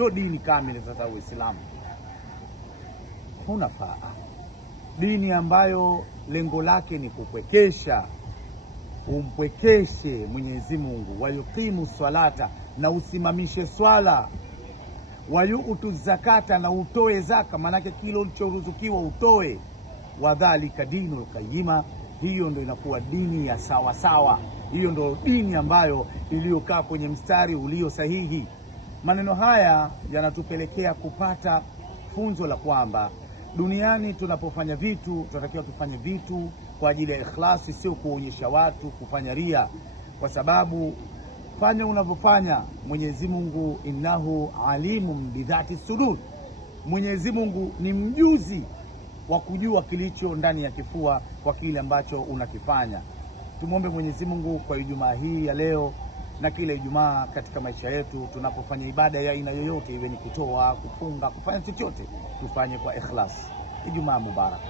Ndio dini kamili sasa Uislamu. Hunafaa, dini ambayo lengo lake ni kupwekesha, umpwekeshe Mwenyezi Mungu, wayuqimu salata, na usimamishe swala, wayutu zakata, na utoe zaka, manake kile ulichoruzukiwa utoe, wadhalika dinul qayyima, hiyo ndio inakuwa dini ya sawa sawa, hiyo ndio dini ambayo iliyokaa kwenye mstari ulio sahihi. Maneno haya yanatupelekea kupata funzo la kwamba duniani tunapofanya vitu tunatakiwa tufanye vitu kwa ajili ya ikhlasi, sio kuonyesha watu, kufanya ria, kwa sababu fanya unavyofanya Mwenyezi Mungu, innahu alimun bidhati sudur, Mwenyezi Mungu ni mjuzi wa kujua kilicho ndani ya kifua kwa kile ambacho unakifanya. Tumwombe Mwenyezi Mungu kwa Ijumaa hii ya leo na kila Ijumaa katika maisha yetu, tunapofanya ibada ya aina yoyote, iwe ni kutoa, kufunga, kufanya chochote, tufanye kwa ikhlas. Ijumaa mubarak.